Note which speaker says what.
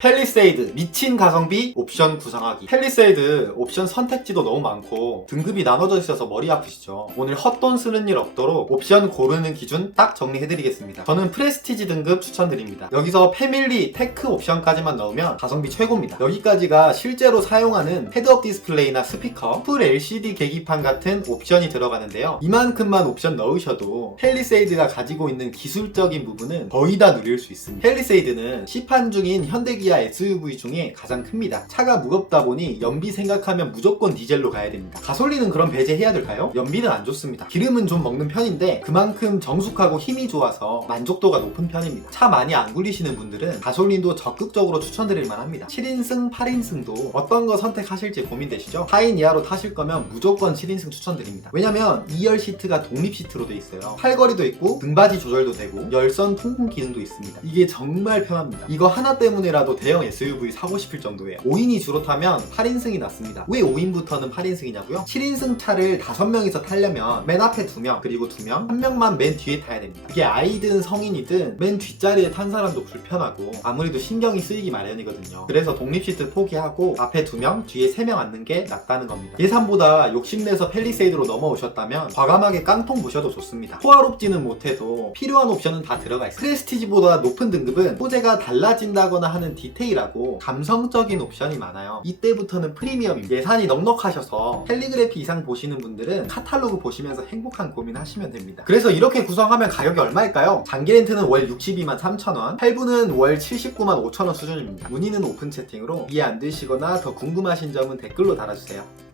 Speaker 1: 펠리세이드 미친 가성비 옵션 구성하기. 펠리세이드 옵션 선택지도 너무 많고 등급이 나눠져 있어서 머리 아프시죠? 오늘 헛돈 쓰는 일 없도록 옵션 고르는 기준 딱 정리해드리겠습니다. 저는 프레스티지 등급 추천드립니다. 여기서 패밀리 테크 옵션까지만 넣으면 가성비 최고입니다. 여기까지가 실제로 사용하는 헤드업 디스플레이나 스피커 풀 LCD 계기판 같은 옵션이 들어가는데요. 이만큼만 옵션 넣으셔도 펠리세이드가 가지고 있는 기술적인 부분은 거의 다 누릴 수 있습니다. 펠리세이드는 시판 중인 현대기 아 SUV 중에 가장 큽니다. 차가 무겁다 보니 연비 생각하면 무조건 디젤로 가야 됩니다. 가솔린은 그럼 배제해야 될까요? 연비는 안 좋습니다. 기름은 좀 먹는 편인데 그만큼 정숙하고 힘이 좋아서 만족도가 높은 편입니다. 차 많이 안 굴리시는 분들은 가솔린도 적극적으로 추천드릴 만합니다. 7인승, 8인승도 어떤 거 선택하실지 고민되시죠? 4인 이하로 타실 거면 무조건 7인승 추천드립니다. 왜냐면 2열 시트가 독립 시트로 돼 있어요. 팔걸이도 있고 등받이 조절도 되고 열선 통풍 기능도 있습니다. 이게 정말 편합니다. 이거 하나 때문에라도 대형 SUV 사고 싶을 정도예요. 5인이 주로 타면 8인승이 낫습니다. 왜 5인부터는 8인승이냐고요? 7인승 차를 5명이서 타려면 맨 앞에 2명, 그리고 2명, 한 명만 맨 뒤에 타야 됩니다. 이게 아이든 성인이든 맨 뒷자리에 탄 사람도 불편하고 아무래도 신경이 쓰이기 마련이거든요. 그래서 독립 시트 포기하고 앞에 2명, 뒤에 3명 앉는 게 낫다는 겁니다. 예산보다 욕심내서 펠리세이드로 넘어오셨다면 과감하게 깡통 보셔도 좋습니다. 호화롭지는 못해도 필요한 옵션은 다 들어가 있어요. 프레스티지보다 높은 등급은 소재가 달라진다거나 하는 디 테일하고 감성적인 옵션이 많아요. 이때부터는 프리미엄입니다. 예산이 넉넉하셔서 캘리그래피 이상 보시는 분들은 카탈로그 보시면서 행복한 고민하시면 됩니다. 그래서 이렇게 구성하면 가격이 얼마일까요? 장기 렌트는 월 62만 3천원, 할부는 월 79만 5천원 수준입니다. 문의는 오픈 채팅으로 이해 안 되시거나 더 궁금하신 점은 댓글로 달아주세요.